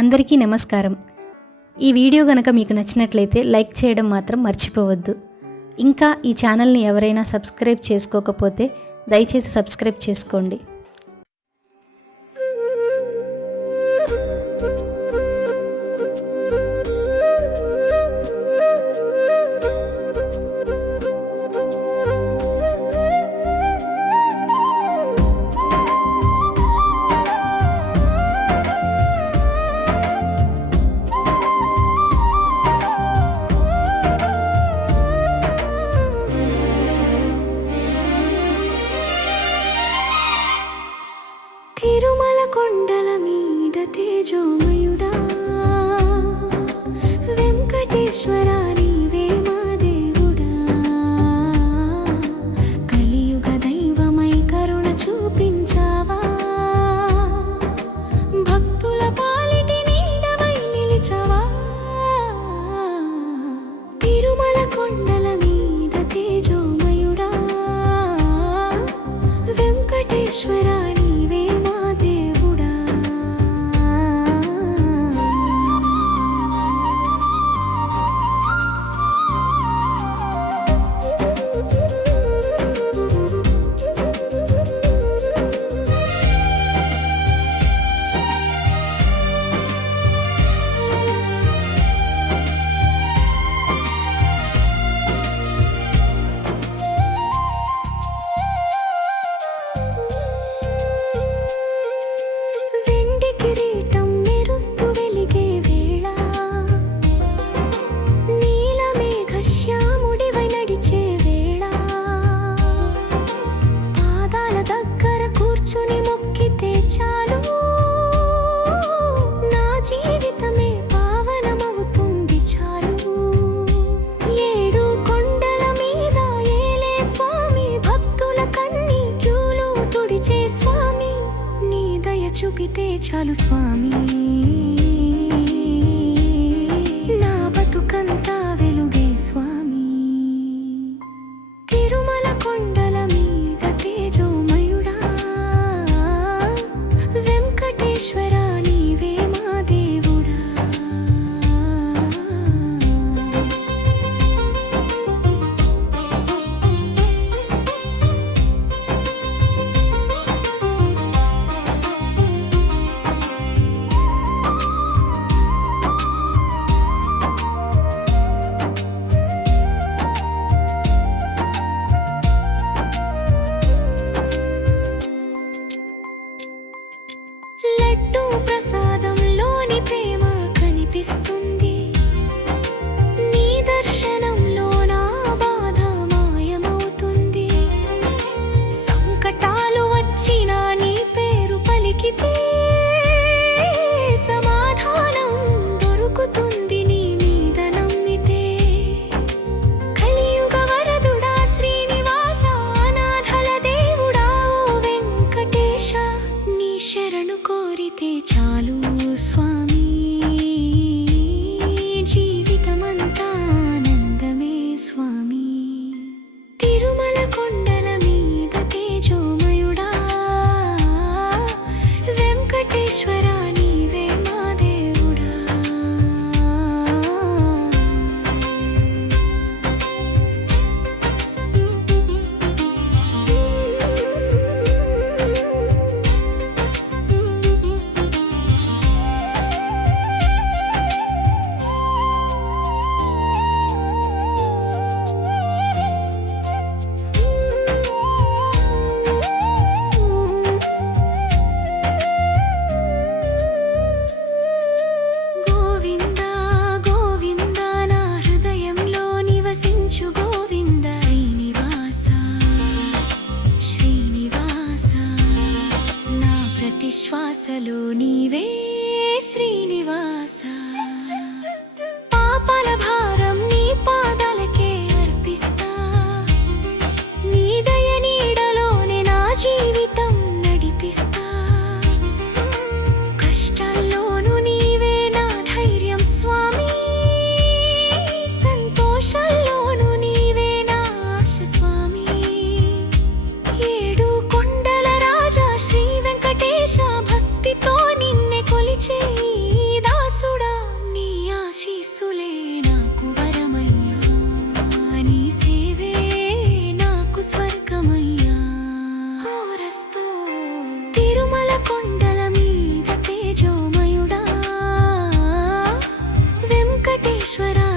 అందరికీ నమస్కారం. ఈ వీడియో గనక మీకు నచ్చినట్లయితే లైక్ చేయడం మాత్రం మర్చిపోవద్దు. ఇంకా ఈ ఛానల్ని ఎవరైనా సబ్స్క్రైబ్ చేసుకోకపోతే దయచేసి సబ్స్క్రైబ్ చేసుకోండి. తిరుమల కొండల మీద తేజోమయుడా వెంకటేశ్వర నీవే మా దేవుడా, కలియుగ దైవమై కరుణ చూపించావా, భక్తుల పాలిటి నీడవై నిలిచవా. తిరుమల కొండల మీద తేజోమయుడా వెంకటేశ్వర నీవే మా దేవుడా. వెండి కిరీటం మెరుస్తూ వెలిగే వేళ, నీలమేఘ శ్యాముడివై నడిచే వేళ, పాదాల దగ్గర కూర్చుని మొక్కితే చాలు, నా జీవితమే పావనమవుతుంది చాలు. ఏడు కొండల మీద ఏలే స్వామి, భక్తుల కన్నీళ్లు తుడిచే స్వామి, నీ దయ చూపితే చాలు స్వామి, నా బతుకంతా వెలుగే స్వామి. తిరుమల కొండల మీద తేజోమయుడా వెంకటేశ్వర నీవే మా దేవుడా. లడ్డూ ప్రసాదంలోని ప్రేమ కనిపిస్తుంది, నీ దర్శనంలో నా బాధ మాయమవుతుంది. సంకటాలు వచ్చినా నీ పేరు పలికితే సమాధానం దొరుకుతుంది నీ మీద నమ్మితే. కలియుగ వరదుడా శ్రీనివాస, అనాథల దేవుడా ఓ వెంకటేశ, నీ శరణు కోరితే చాలు స్వామి, జీవితమంతా ఆనందమే స్వామి. తిరుమల కొండల మీద తేజోమయుడా వెంకటేశ్వర నీవే మా దేవుడా. గోవింద గోవింద నా హృదయంలో నివసించు గోవింద, శ్రీనివాస శ్రీనివాస, నా ప్రతి శ్వాసలో నీవే శ్రీనివాస. పాపాల భారం నీ పాదాలకే అర్పిస్తా, నీ దయ నీడలోనే నా జీవితం నడిపిస్తా. కష్టాల్లోనూ నీవే నా ధైర్యం స్వామి, సంతోషాల్లోనూ నీవే నా ఆశ స్వామి. ఏడు కొండల రాజా శ్రీ వెంకటేశ, భక్తితో నిన్నే కొలిచే ఈ కొండల మీద తేజోమయుడా వెంకటేశ్వరా